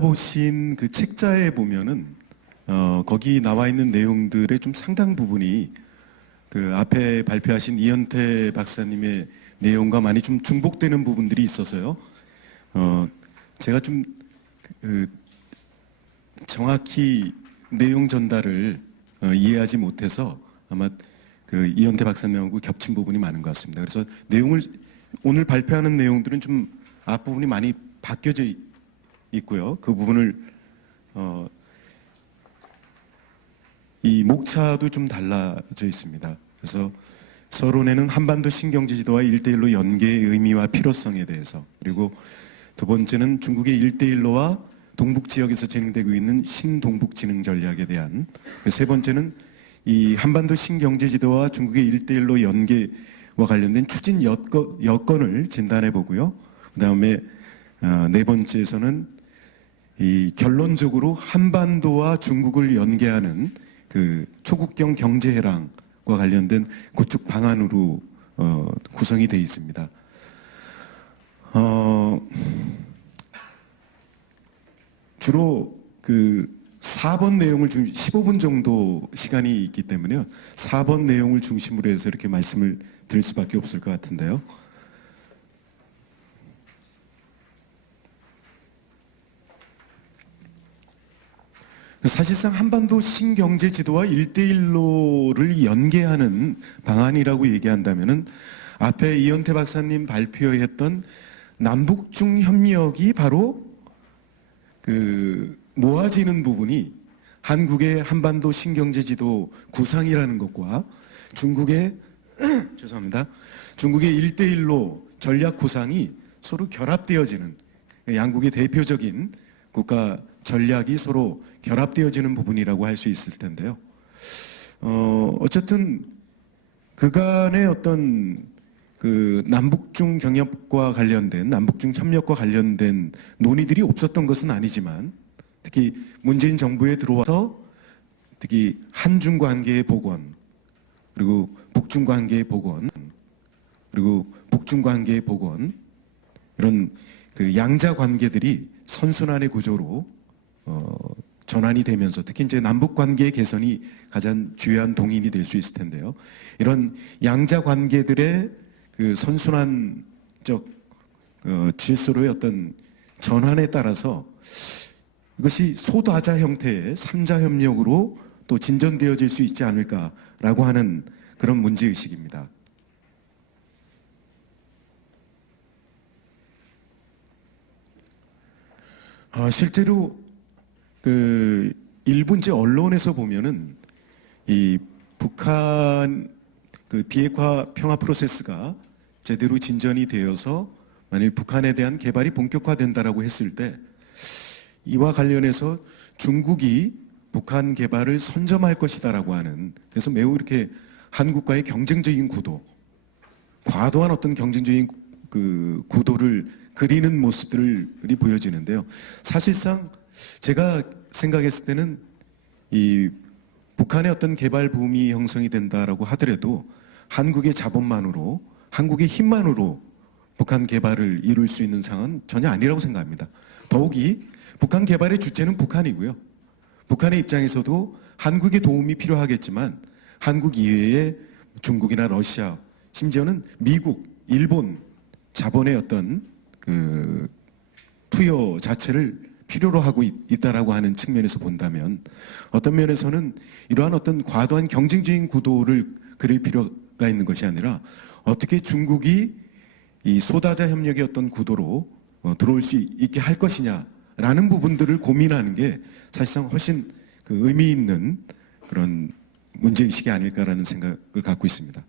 받아보신 그 책자에 보면은 거기 나와 있는 내용들의 좀 상당 부분이 그 앞에 발표하신 이현태 박사님의 내용과 많이 좀 중복되는 부분들이 있어서요. 제가 좀 그 정확히 내용 전달을 이해하지 못해서 아마 그 이현태 박사님하고 겹친 부분이 많은 것 같습니다. 그래서 내용을 오늘 발표하는 내용들은 좀 앞부분이 많이 바뀌어져 있고요. 그 부분을 이 목차도 좀 달라져 있습니다. 그래서 서론에는 한반도 신경제 지도와 1대1로 연계의 의미와 필요성에 대해서, 그리고 두 번째는 중국의 1대1로와 동북 지역에서 진행되고 있는 신동북 진흥 전략에 대한, 세 번째는 이 한반도 신경제 지도와 중국의 1대1로 연계와 관련된 추진 여건을 진단해 보고요. 그다음에 네 번째에서는 이 결론적으로 한반도와 중국을 연계하는 그 초국경 경제해랑과 관련된 구축 방안으로 구성이 되어 있습니다. 주로 그 4번 내용을 15분 정도 시간이 있기 때문에요. 4번 내용을 중심으로 해서 이렇게 말씀을 드릴 수밖에 없을 것 같은데요. 사실상 한반도 신경제 지도와 1대1로를 연계하는 방안이라고 얘기한다면은 앞에 이현태 박사님 발표했던 남북중 협력이 바로 그 모아지는 부분이 한국의 한반도 신경제 지도 구상이라는 것과 중국의 죄송합니다. 중국의 1대1로 전략 구상이 서로 결합되어지는, 양국의 대표적인 국가 전략이 서로 결합되어지는 부분이라고 할 수 있을 텐데요. 어쨌든 그간의 어떤 그 남북중 경협과 관련된, 남북중 협력과 관련된 논의들이 없었던 것은 아니지만, 특히 문재인 정부에 들어와서 특히 한중 관계의 복원, 그리고 북중 관계의 복원, 그리고 북중 관계의 복원, 이런 그 양자 관계들이 선순환의 구조로 전환이 되면서, 특히 이제 남북 관계의 개선이 가장 주요한 동인이 될 수 있을 텐데요. 이런 양자 관계들의 그 선순환적 질서로의 어떤 전환에 따라서 이것이 소다자 형태의 3자 협력으로 또 진전되어질 수 있지 않을까라고 하는 그런 문제의식입니다. 실제로 그 일부 이제 언론에서 보면은 이 북한 그 비핵화 평화 프로세스가 제대로 진전이 되어서 만일 북한에 대한 개발이 본격화된다라고 했을 때 이와 관련해서 중국이 북한 개발을 선점할 것이다라고 하는, 그래서 매우 이렇게 한국과의 경쟁적인 구도, 과도한 어떤 경쟁적인 그 구도를 그리는 모습들이 보여지는데요. 사실상 제가 생각했을 때는 이 북한의 어떤 개발 붐이 형성이 된다라고 하더라도 한국의 자본만으로, 한국의 힘만으로 북한 개발을 이룰 수 있는 상황은 전혀 아니라고 생각합니다. 더욱이 북한 개발의 주체는 북한이고요. 북한의 입장에서도 한국의 도움이 필요하겠지만 한국 이외에 중국이나 러시아, 심지어는 미국, 일본 자본의 어떤 그 투여 자체를 필요로 하고 있다라고 하는 측면에서 본다면, 어떤 면에서는 이러한 어떤 과도한 경쟁적인 구도를 그릴 필요가 있는 것이 아니라 어떻게 중국이 이 소다자 협력의 어떤 구도로 들어올 수 있게 할 것이냐라는 부분들을 고민하는 게 사실상 훨씬 그 의미 있는 그런 문제의식이 아닐까라는 생각을 갖고 있습니다.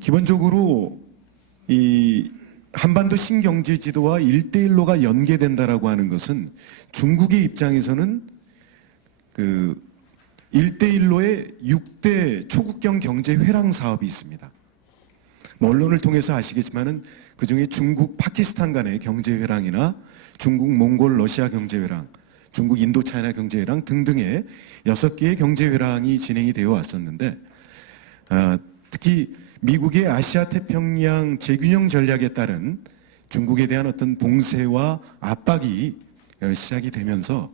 기본적으로 이 한반도 신경제 지도와 1대1로가 연계된다라고 하는 것은 중국의 입장에서는 그 1대1로의 6대 초국경 경제 회랑 사업이 있습니다. 언론을 통해서 아시겠지만은 그 중에 중국 파키스탄 간의 경제 회랑이나 중국 몽골 러시아 경제 회랑, 중국 인도 차이나 경제 회랑 등등의 6개의 경제 회랑이 진행이 되어 왔었는데, 특히 미국의 아시아 태평양 재균형 전략에 따른 중국에 대한 어떤 봉쇄와 압박이 시작이 되면서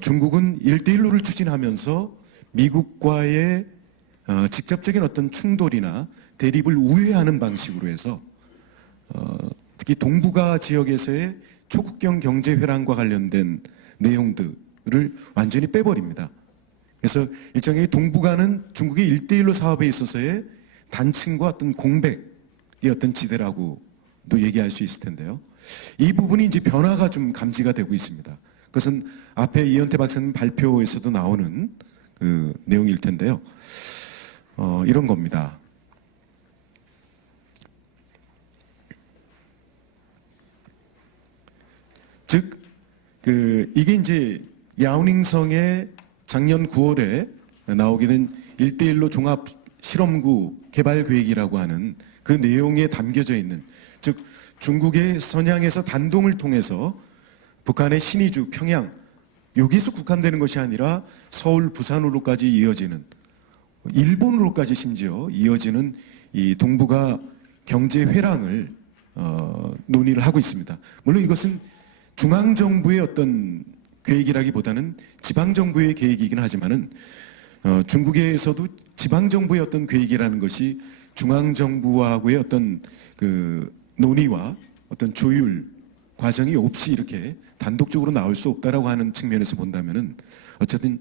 중국은 1대1로를 추진하면서 미국과의 직접적인 어떤 충돌이나 대립을 우회하는 방식으로 해서 특히 동북아 지역에서의 초국경 경제 회랑과 관련된 내용들을 완전히 빼버립니다. 그래서 일종의 동북아는 중국의 1대1로 사업에 있어서의 단층과 어떤 공백의 어떤 지대라고도 얘기할 수 있을 텐데요. 이 부분이 이제 변화가 좀 감지가 되고 있습니다. 그것은 앞에 이현태 박사님 발표에서도 나오는 그 내용일 텐데요. 이런 겁니다. 즉, 이게 이제 랴오닝성의 작년 9월에 나오게 된 1대1로 종합 실험구 개발 계획이라고 하는 그 내용에 담겨져 있는, 즉 중국의 선양에서 단동을 통해서 북한의 신의주, 평양 여기서 국한되는 것이 아니라 서울, 부산으로까지 이어지는, 일본으로까지 심지어 이어지는 이 동북아 경제 회랑을 논의를 하고 있습니다. 물론 이것은 중앙정부의 어떤 계획이라기보다는 지방정부의 계획이긴 하지만은 중국에서도 지방정부의 어떤 계획이라는 것이 중앙정부하고의 어떤 그 논의와 어떤 조율 과정이 없이 이렇게 단독적으로 나올 수 없다라고 하는 측면에서 본다면은 어쨌든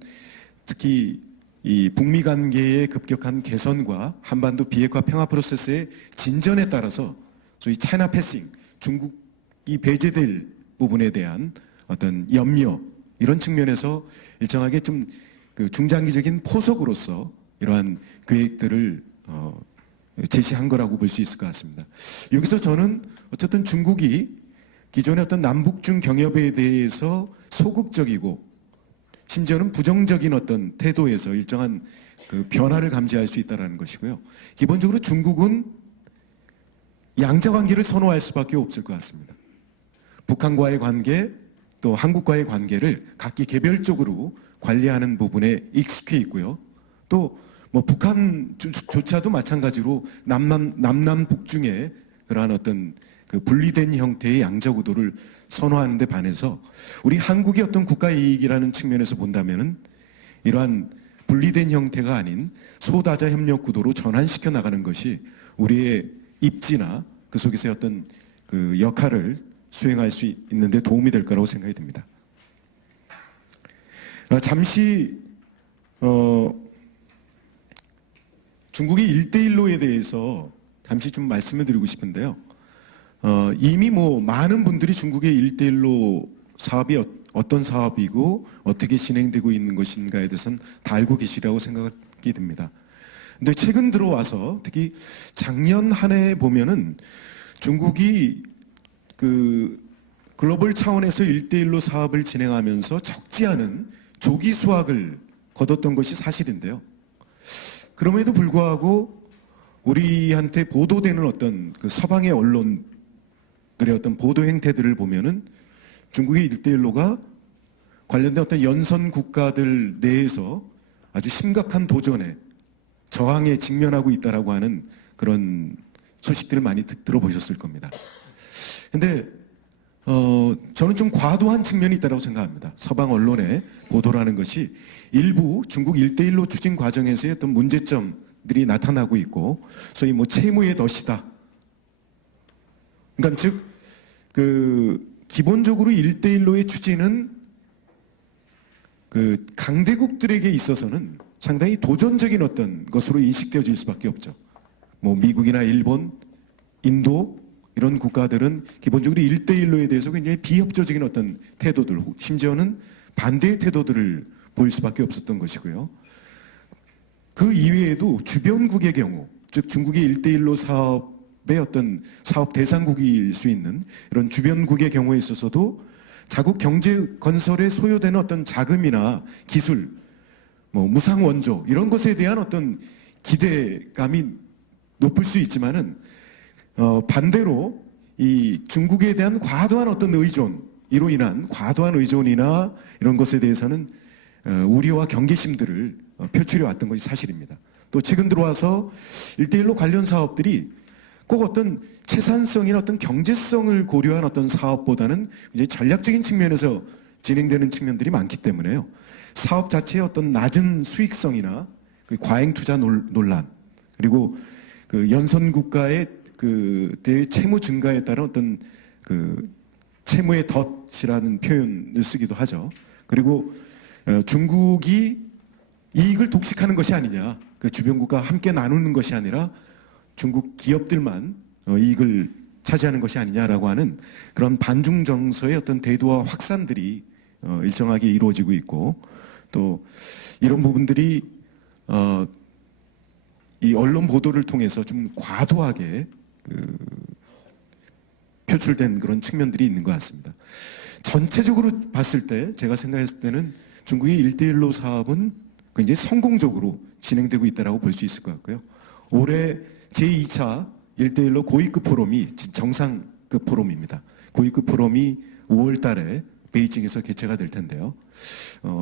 특히 이 북미 관계의 급격한 개선과 한반도 비핵화 평화 프로세스의 진전에 따라서 소위 차이나 패싱, 중국이 배제될 부분에 대한 어떤 염려, 이런 측면에서 일정하게 좀 그 중장기적인 포석으로서 이러한 계획들을 제시한 거라고 볼 수 있을 것 같습니다. 여기서 저는 어쨌든 중국이 기존의 어떤 남북중 경협에 대해서 소극적이고 심지어는 부정적인 어떤 태도에서 일정한 그 변화를 감지할 수 있다는 것이고요. 기본적으로 중국은 양자 관계를 선호할 수밖에 없을 것 같습니다. 북한과의 관계, 또 한국과의 관계를 각기 개별적으로 관리하는 부분에 익숙해 있고요. 또 뭐 북한조차도 마찬가지로 남남북중의 그러한 어떤 그 분리된 형태의 양자 구도를 선호하는 데 반해서 우리 한국의 어떤 국가 이익이라는 측면에서 본다면은 이러한 분리된 형태가 아닌 소다자 협력 구도로 전환시켜 나가는 것이 우리의 입지나 그 속에서의 어떤 그 역할을 수행할 수 있는 데 도움이 될 거라고 생각이 듭니다. 잠시 중국의 1대1로에 대해서 잠시 좀 말씀을 드리고 싶은데요. 이미 뭐 많은 분들이 중국의 1대1로 사업이 어떤 사업이고 어떻게 진행되고 있는 것인가에 대해서는 다 알고 계시라고 생각이 듭니다. 근데 최근 들어와서 특히 작년 한 해 보면은 중국이 그 글로벌 차원에서 1대1로 사업을 진행하면서 적지 않은 조기 수확을 거뒀던 것이 사실인데요. 그럼에도 불구하고 우리한테 보도되는 어떤 그 서방의 언론들의 어떤 보도 행태들을 보면은 중국의 1대1로가 관련된 어떤 연선 국가들 내에서 아주 심각한 도전에 저항에 직면하고 있다라고 하는 그런 소식들을 많이 들어보셨을 겁니다. 근데 저는 좀 과도한 측면이 있다고 생각합니다. 서방 언론의 보도라는 것이 일부 중국 1대1로 추진 과정에서의 어떤 문제점들이 나타나고 있고, 소위 뭐 채무의 덫이다. 그러니까 즉, 기본적으로 1대1로의 추진은 그 강대국들에게 있어서는 상당히 도전적인 어떤 것으로 인식되어질 수밖에 없죠. 뭐 미국이나 일본, 인도 이런 국가들은 기본적으로 1대1로에 대해서 굉장히 비협조적인 어떤 태도들, 심지어는 반대의 태도들을 보일 수밖에 없었던 것이고요. 그 이외에도 주변국의 경우, 즉 중국의 1대1로 사업의 어떤 사업 대상국일 수 있는 이런 주변국의 경우에 있어서도 자국 경제 건설에 소요되는 어떤 자금이나 기술, 뭐 무상 원조 이런 것에 대한 어떤 기대감이 높을 수 있지만은 반대로 이 중국에 대한 과도한 어떤 의존으로 인한 과도한 의존이나 이런 것에 대해서는 우려와 경계심들을 표출해 왔던 것이 사실입니다. 또 최근 들어와서 1대1로 관련 사업들이 꼭 어떤 채산성이나 어떤 경제성을 고려한 어떤 사업보다는 이제 전략적인 측면에서 진행되는 측면들이 많기 때문에요. 사업 자체의 어떤 낮은 수익성이나 그 과잉 투자 논란, 그리고 그 연선 국가의 그 대채무 증가에 따른 어떤 그 채무의 덫이라는 표현을 쓰기도 하죠. 그리고 중국이 이익을 독식하는 것이 아니냐, 그 주변국과 함께 나누는 것이 아니라 중국 기업들만 이익을 차지하는 것이 아니냐라고 하는 그런 반중 정서의 어떤 대두와 확산들이 일정하게 이루어지고 있고, 또 이런 부분들이 이 언론 보도를 통해서 좀 과도하게 표출된 그런 측면들이 있는 것 같습니다. 전체적으로 봤을 때 제가 생각했을 때는 중국의 1대1로 사업은 굉장히 성공적으로 진행되고 있다고 볼 수 있을 것 같고요. 올해 제2차 1대1로 고위급 포럼이 정상급 포럼입니다. 고위급 포럼이 5월 달에 베이징에서 개최가 될 텐데요.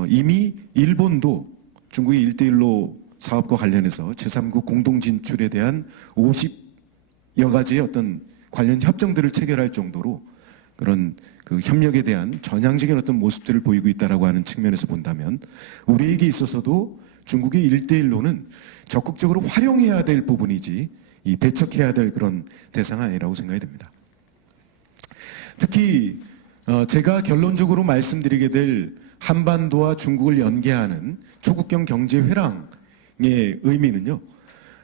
이미 일본도 중국의 1대1로 사업과 관련해서 제3국 공동 진출에 대한 50여 가지의 어떤 관련 협정들을 체결할 정도로 그런 그 협력에 대한 전향적인 어떤 모습들을 보이고 있다라고 하는 측면에서 본다면, 우리에게 있어서도 중국의 1대1로는 적극적으로 활용해야 될 부분이지 이 배척해야 될 그런 대상 아니라고 생각이 됩니다. 특히 제가 결론적으로 말씀드리게 될 한반도와 중국을 연계하는 초국경 경제 회랑의 의미는요,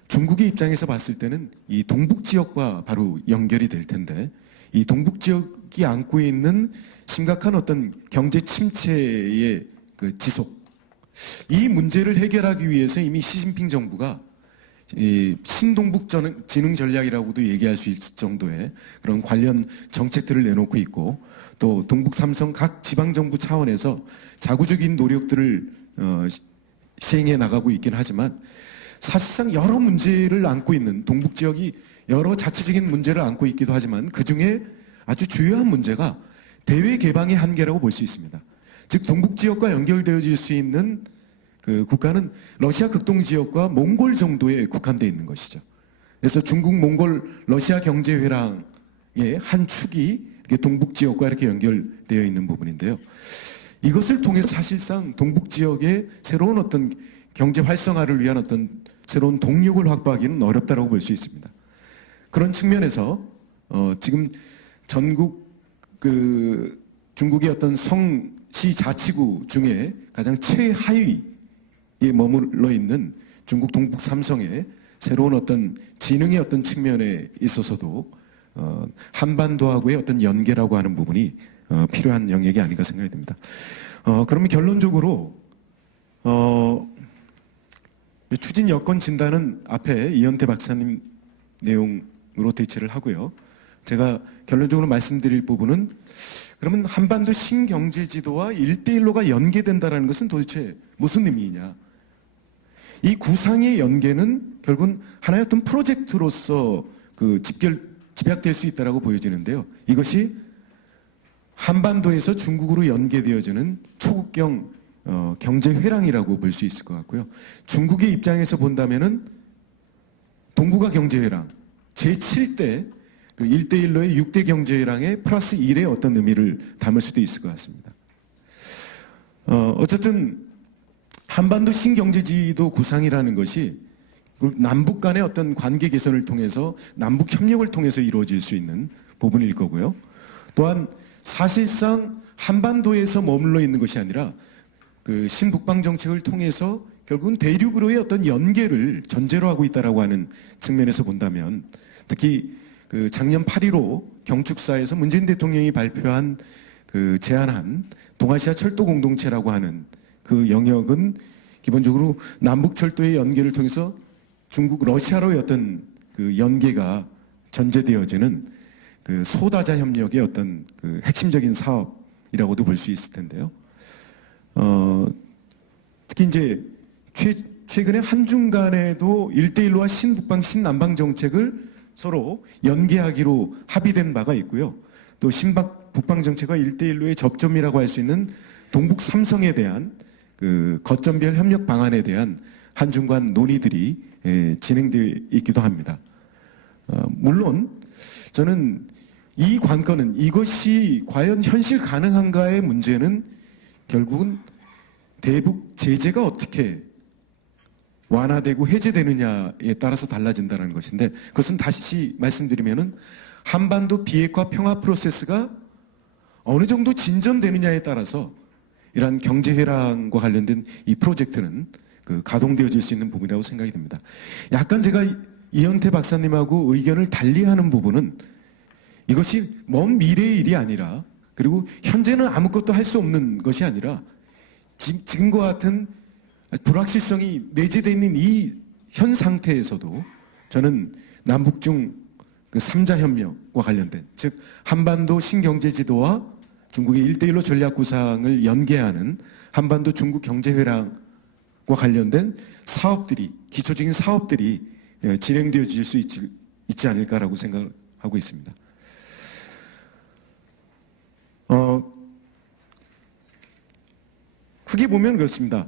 중국의 입장에서 봤을 때는 이 동북 지역과 바로 연결이 될 텐데, 이 동북 지역이 안고 있는 심각한 어떤 경제 침체의 그 지속, 이 문제를 해결하기 위해서 이미 시진핑 정부가 이 신동북 진흥 전략이라고도 얘기할 수 있을 정도의 그런 관련 정책들을 내놓고 있고, 또 동북 삼성 각 지방정부 차원에서 자구적인 노력들을 시행해 나가고 있긴 하지만, 사실상 여러 문제를 안고 있는 동북 지역이 여러 자체적인 문제를 안고 있기도 하지만, 그중에 아주 주요한 문제가 대외 개방의 한계라고 볼 수 있습니다. 즉 동북 지역과 연결되어질 수 있는 그 국가는 러시아 극동 지역과 몽골 정도에 국한되어 있는 것이죠. 그래서 중국, 몽골, 러시아 경제 회랑의 한 축이 이렇게 동북 지역과 이렇게 연결되어 있는 부분인데요. 이것을 통해서 사실상 동북 지역의 새로운 어떤 경제 활성화를 위한 어떤 새로운 동력을 확보하기는 어렵다고 볼 수 있습니다. 그런 측면에서 지금 전국 그 중국의 어떤 성시 자치구 중에 가장 최하위에 머물러 있는 중국 동북 삼성의 새로운 어떤 지능의 어떤 측면에 있어서도 한반도하고의 어떤 연계라고 하는 부분이 필요한 영역이 아닌가 생각이 듭니다. 그러면 결론적으로 추진 여건 진단은 앞에 이현태 박사님 내용으로 대체를 하고요. 제가 결론적으로 말씀드릴 부분은, 그러면 한반도 신경제지도와 1대1로가 연계된다는 것은 도대체 무슨 의미이냐. 이 구상의 연계는 결국은 하나의 어떤 프로젝트로서 그 집약될 수 있다고 보여지는데요. 이것이 한반도에서 중국으로 연계되어지는 초국경 경제 회랑이라고 볼 수 있을 것 같고요. 중국의 입장에서 본다면은 동북아 경제 회랑, 제7대 그 1대1로의 6대 경제 회랑의 플러스 1의 어떤 의미를 담을 수도 있을 것 같습니다. 어쨌든 한반도 신경제지도 구상이라는 것이 남북 간의 어떤 관계 개선을 통해서 남북 협력을 통해서 이루어질 수 있는 부분일 거고요. 또한 사실상 한반도에서 머물러 있는 것이 아니라 그 신북방 정책을 통해서 결국은 대륙으로의 어떤 연계를 전제로 하고 있다라고 하는 측면에서 본다면, 특히 그 작년 8.15 경축사에서 문재인 대통령이 발표한 그 제안한 동아시아 철도 공동체라고 하는 그 영역은 기본적으로 남북 철도의 연계를 통해서 중국, 러시아로의 어떤 그 연계가 전제되어지는 그 소다자 협력의 어떤 그 핵심적인 사업이라고도 볼 수 있을 텐데요. 특히 이제 최근에 한중 간에도 1대1로와 신북방, 신남방 정책을 서로 연계하기로 합의된 바가 있고요. 또 신박 북방 정책과 1대1로의 접점이라고 할 수 있는 동북 삼성에 대한 그 거점별 협력 방안에 대한 한중 간 논의들이 진행되어 있기도 합니다. 물론 저는 이 관건은 이것이 과연 현실 가능한가의 문제는 결국은 대북 제재가 어떻게 완화되고 해제되느냐에 따라서 달라진다는 것인데, 그것은 다시 말씀드리면은 한반도 비핵화 평화 프로세스가 어느 정도 진전되느냐에 따라서 이러한 경제 회랑과 관련된 이 프로젝트는 가동되어질 수 있는 부분이라고 생각이 듭니다. 약간 제가 이현태 박사님하고 의견을 달리하는 부분은 이것이 먼 미래의 일이 아니라, 그리고 현재는 아무것도 할 수 없는 것이 아니라 지금과 같은 불확실성이 내재되어 있는 이 현 상태에서도 저는 남북중 3자 협력과 관련된, 즉 한반도 신경제지도와 중국의 1대1로 전략 구상을 연계하는 한반도 중국 경제회랑과 관련된 사업들이, 기초적인 사업들이 진행되어질 수 있지 않을까라고 생각하고 있습니다. 크게 보면 그렇습니다.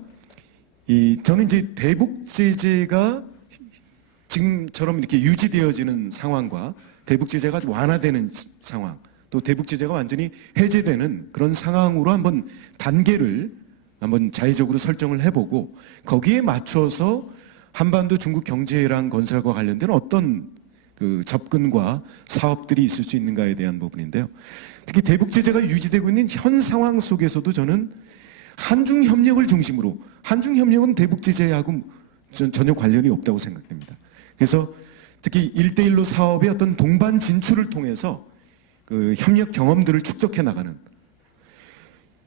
저는 이제 대북 제재가 지금처럼 이렇게 유지되어지는 상황과 대북 제재가 완화되는 상황, 또 대북 제재가 완전히 해제되는 그런 상황으로 한번 단계를 한번 자의적으로 설정을 해보고, 거기에 맞춰서 한반도 중국 경제회랑 건설과 관련된 어떤 접근과 사업들이 있을 수 있는가에 대한 부분인데요. 특히 대북 제재가 유지되고 있는 현 상황 속에서도 저는 한중 협력을 중심으로, 한중 협력은 대북 제재하고 전혀 관련이 없다고 생각됩니다. 그래서 특히 1대1로 사업의 어떤 동반 진출을 통해서 협력 경험들을 축적해 나가는,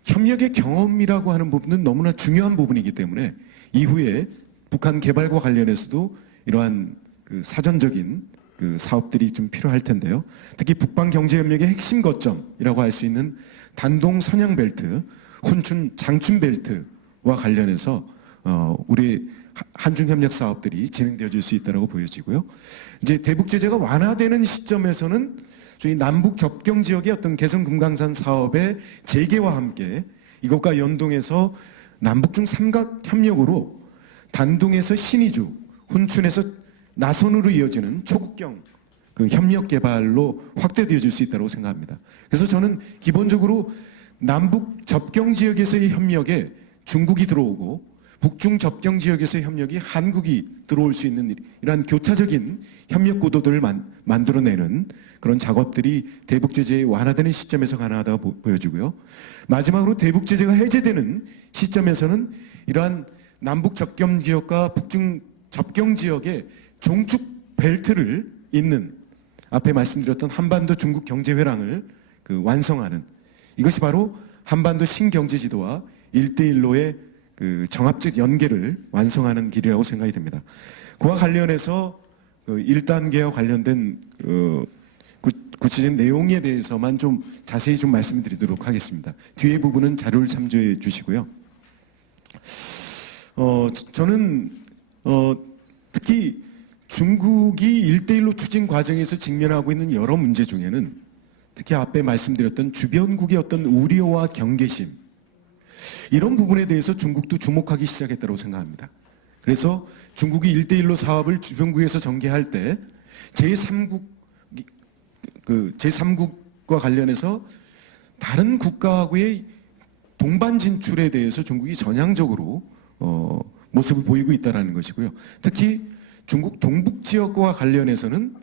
협력의 경험이라고 하는 부분은 너무나 중요한 부분이기 때문에 이후에 북한 개발과 관련해서도 이러한 사전적인 사업들이 좀 필요할 텐데요. 특히 북방 경제 협력의 핵심 거점이라고 할 수 있는 단동 선양 벨트, 훈춘 장춘 벨트와 관련해서 우리 한중 협력 사업들이 진행되어질 수 있다고 보여지고요. 이제 대북 제재가 완화되는 시점에서는 저희 남북 접경 지역의 어떤 개성 금강산 사업의 재개와 함께 이것과 연동해서 남북중 삼각 협력으로 단둥에서 신의주, 훈춘에서 나선으로 이어지는 초국경 협력 개발로 확대되어질 수 있다고 생각합니다. 그래서 저는 기본적으로 남북 접경 지역에서의 협력에 중국이 들어오고 북중 접경 지역에서의 협력이 한국이 들어올 수 있는 이러한 교차적인 협력 구도들을 만들어내는 그런 작업들이 대북 제재에 완화되는 시점에서 가능하다고 보여지고요. 마지막으로 대북 제재가 해제되는 시점에서는 이러한 남북 접경 지역과 북중 접경 지역의 종축 벨트를 잇는, 앞에 말씀드렸던 한반도 중국 경제 회랑을 완성하는, 이것이 바로 한반도 신경제지도와 1대1로의 정합적 연계를 완성하는 길이라고 생각이 됩니다. 그와 관련해서 1단계와 관련된 구체적인 내용에 대해서만 좀 자세히 좀 말씀드리도록 하겠습니다. 뒤에 부분은 자료를 참조해 주시고요. 저는 특히 중국이 1대1로 추진 과정에서 직면하고 있는 여러 문제 중에는 특히 앞에 말씀드렸던 주변국의 어떤 우려와 경계심, 이런 부분에 대해서 중국도 주목하기 시작했다고 생각합니다. 그래서 중국이 1대1로 사업을 주변국에서 전개할 때 제3국과 관련해서 다른 국가하고의 동반 진출에 대해서 중국이 전향적으로 모습을 보이고 있다는 것이고요. 특히 중국 동북 지역과 관련해서는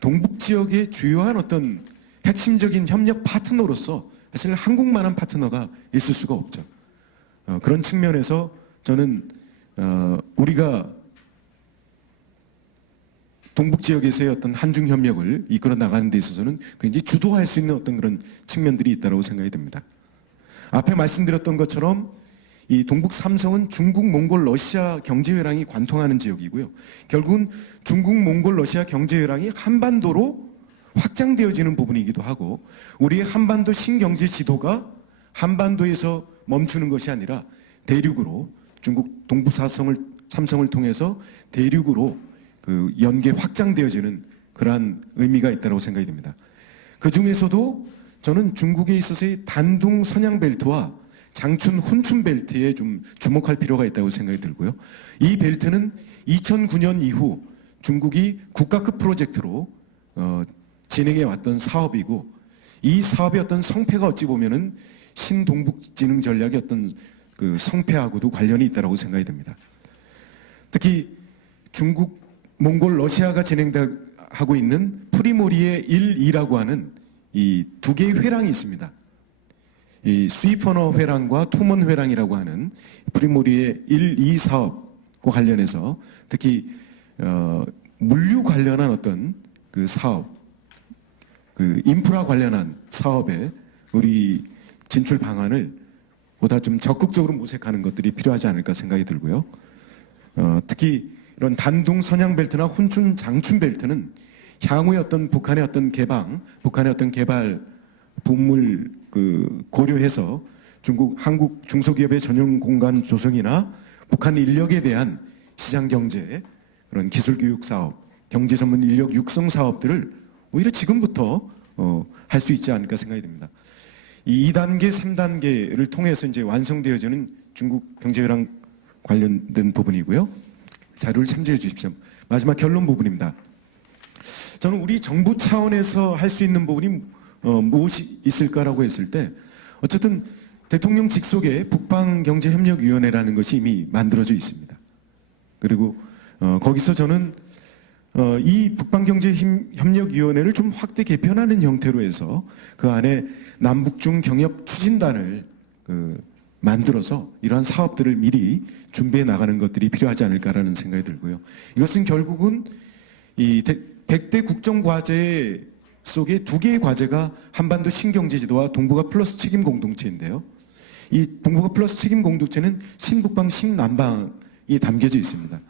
동북 지역의 주요한 어떤 핵심적인 협력 파트너로서 사실 한국만한 파트너가 있을 수가 없죠. 그런 측면에서 저는 우리가 동북 지역에서의 어떤 한중 협력을 이끌어 나가는 데 있어서는 굉장히 주도할 수 있는 어떤 그런 측면들이 있다고 생각이 듭니다. 앞에 말씀드렸던 것처럼 이 동북 삼성은 중국, 몽골, 러시아 경제회랑이 관통하는 지역이고요. 결국은 중국, 몽골, 러시아 경제회랑이 한반도로 확장되어지는 부분이기도 하고, 우리의 한반도 신경제 지도가 한반도에서 멈추는 것이 아니라 대륙으로, 중국 동북 삼성을 통해서 대륙으로 연계 확장되어지는 그러한 의미가 있다고 생각이 됩니다. 그 중에서도 저는 중국에 있어서의 단둥 선양 벨트와 장춘 훈춘 벨트에 좀 주목할 필요가 있다고 생각이 들고요. 이 벨트는 2009년 이후 중국이 국가급 프로젝트로 진행해 왔던 사업이고, 이 사업의 어떤 성패가 어찌 보면은 신동북진흥 전략의 어떤 그 성패하고도 관련이 있다고 생각이 됩니다. 특히 중국, 몽골, 러시아가 진행하고 있는 프리모리의 1, 2라고 하는 이 두 개의 회랑이 있습니다. 이 스위퍼너 회랑과 투먼 회랑이라고 하는 프리모리의 1, 2 사업과 관련해서 특히 물류 관련한 어떤 그 사업, 그 인프라 관련한 사업에 우리 진출 방안을 보다 좀 적극적으로 모색하는 것들이 필요하지 않을까 생각이 들고요. 특히 이런 단둥 선양 벨트나 혼춘 장춘 벨트는 향후의 어떤 북한의 어떤 개방, 북한의 어떤 개발 부문을 그 고려해서 한국 중소기업의 전용 공간 조성이나 북한 인력에 대한 시장 경제, 그런 기술 교육 사업, 경제 전문 인력 육성 사업들을 오히려 지금부터 할 수 있지 않을까 생각이 듭니다. 이 2단계, 3단계를 통해서 이제 완성되어지는 중국 경제회랑 관련된 부분이고요. 자료를 참조해 주십시오. 마지막 결론 부분입니다. 저는 우리 정부 차원에서 할 수 있는 부분이 무엇이 있을까라고 했을 때, 어쨌든 대통령 직속에 북방경제협력위원회라는 것이 이미 만들어져 있습니다. 그리고 거기서 저는 이 북방경제협력위원회를 좀 확대 개편하는 형태로 해서 그 안에 남북중 경협 추진단을 만들어서 이러한 사업들을 미리 준비해 나가는 것들이 필요하지 않을까라는 생각이 들고요. 이것은 결국은 이 100대 국정과제 속에 두 개의 과제가 한반도 신경제지도와 동북아 플러스 책임 공동체인데요. 이 동북아 플러스 책임 공동체는 신북방, 신남방이 담겨져 있습니다.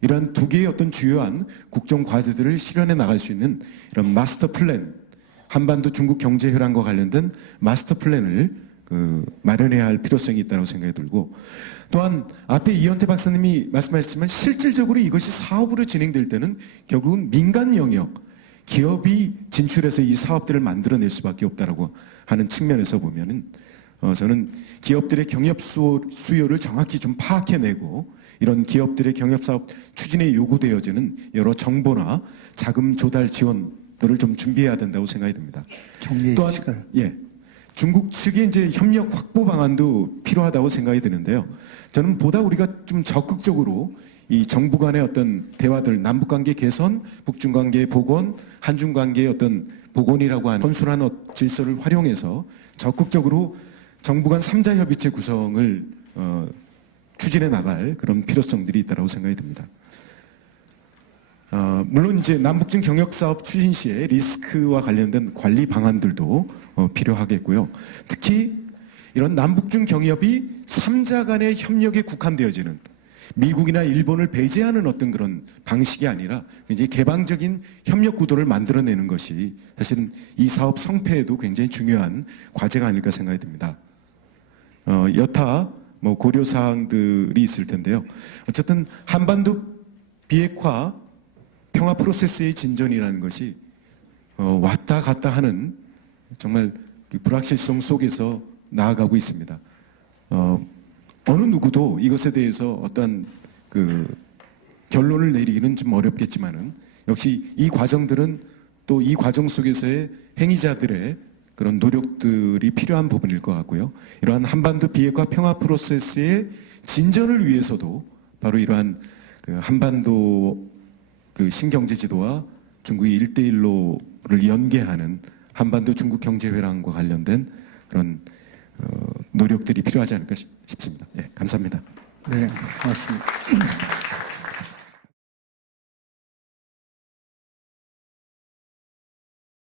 이러한 두 개의 어떤 주요한 국정 과제들을 실현해 나갈 수 있는 이런 마스터 플랜, 한반도 중국 경제 회랑과 관련된 마스터 플랜을 마련해야 할 필요성이 있다고 생각이 들고, 또한 앞에 이현태 박사님이 말씀하셨지만 실질적으로 이것이 사업으로 진행될 때는 결국은 민간 영역, 기업이 진출해서 이 사업들을 만들어낼 수밖에 없다라고 하는 측면에서 보면은 저는 기업들의 경협 수요를 정확히 좀 파악해내고, 이런 기업들의 경협 사업 추진에 요구되어지는 여러 정보나 자금 조달 지원들을 좀 준비해야 된다고 생각이 듭니다. 정리해 또한 주실까요? 중국 측의 이제 협력 확보 방안도 필요하다고 생각이 드는데요. 저는 보다 우리가 좀 적극적으로 이 정부 간의 어떤 대화들, 남북 관계 개선, 북중 관계 복원, 한중 관계의 어떤 복원이라고 하는 건술한 질서를 활용해서 적극적으로 정부 간 3자 협의체 구성을 추진해 나갈 그런 필요성들이 있다고 생각이 듭니다. 물론 이제 남북중 경역 사업 추진 시에 리스크와 관련된 관리 방안들도 필요하겠고요. 특히 이런 남북중 경협이 3자 간의 협력에 국한되어지는, 미국이나 일본을 배제하는 어떤 그런 방식이 아니라 굉장히 개방적인 협력 구도를 만들어내는 것이 사실은 이 사업 성패에도 굉장히 중요한 과제가 아닐까 생각이 듭니다. 여타 고려 사항들이 있을 텐데요. 어쨌든 한반도 비핵화 평화 프로세스의 진전이라는 것이 왔다 갔다 하는 정말 불확실성 속에서 나아가고 있습니다. 어느 누구도 이것에 대해서 어떤 결론을 내리기는 좀 어렵겠지만은, 역시 이 과정들은 또 이 과정 속에서의 행위자들의 그런 노력들이 필요한 부분일 것 같고요. 이러한 한반도 비핵화 평화 프로세스의 진전을 위해서도 바로 이러한 한반도 신경제 지도와 중국의 1대1로를 연계하는 한반도 중국 경제회랑과 관련된 그런 노력들이 필요하지 않을까 싶습니다. 감사합니다. 네, 고맙습니다.